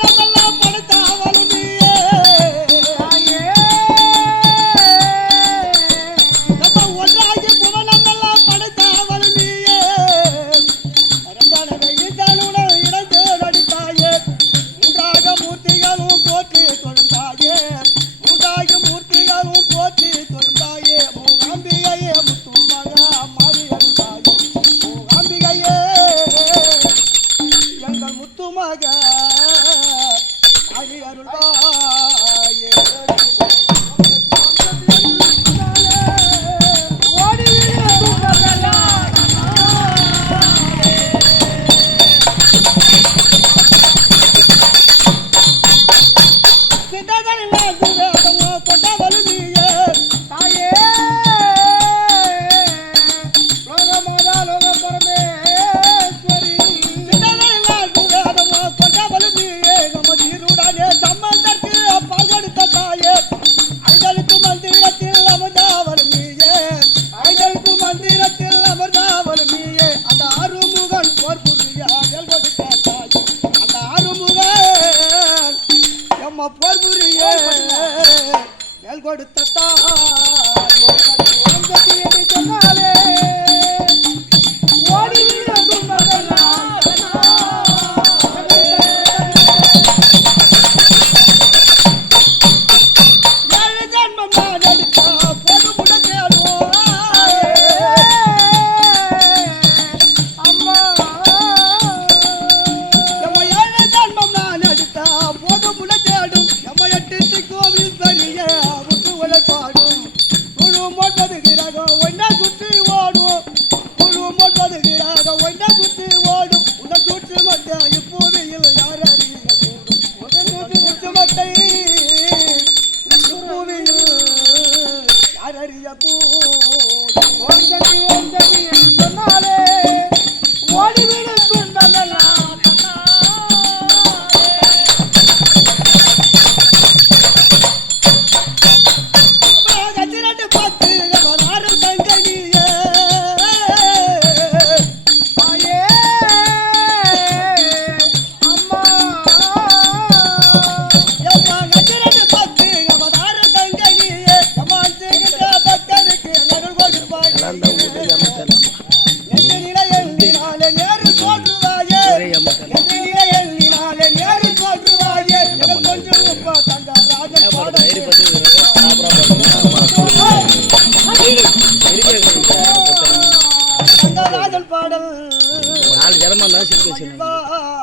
la la la போர் புரிய மேல் கொடுத்தாலே போட்டது 啦。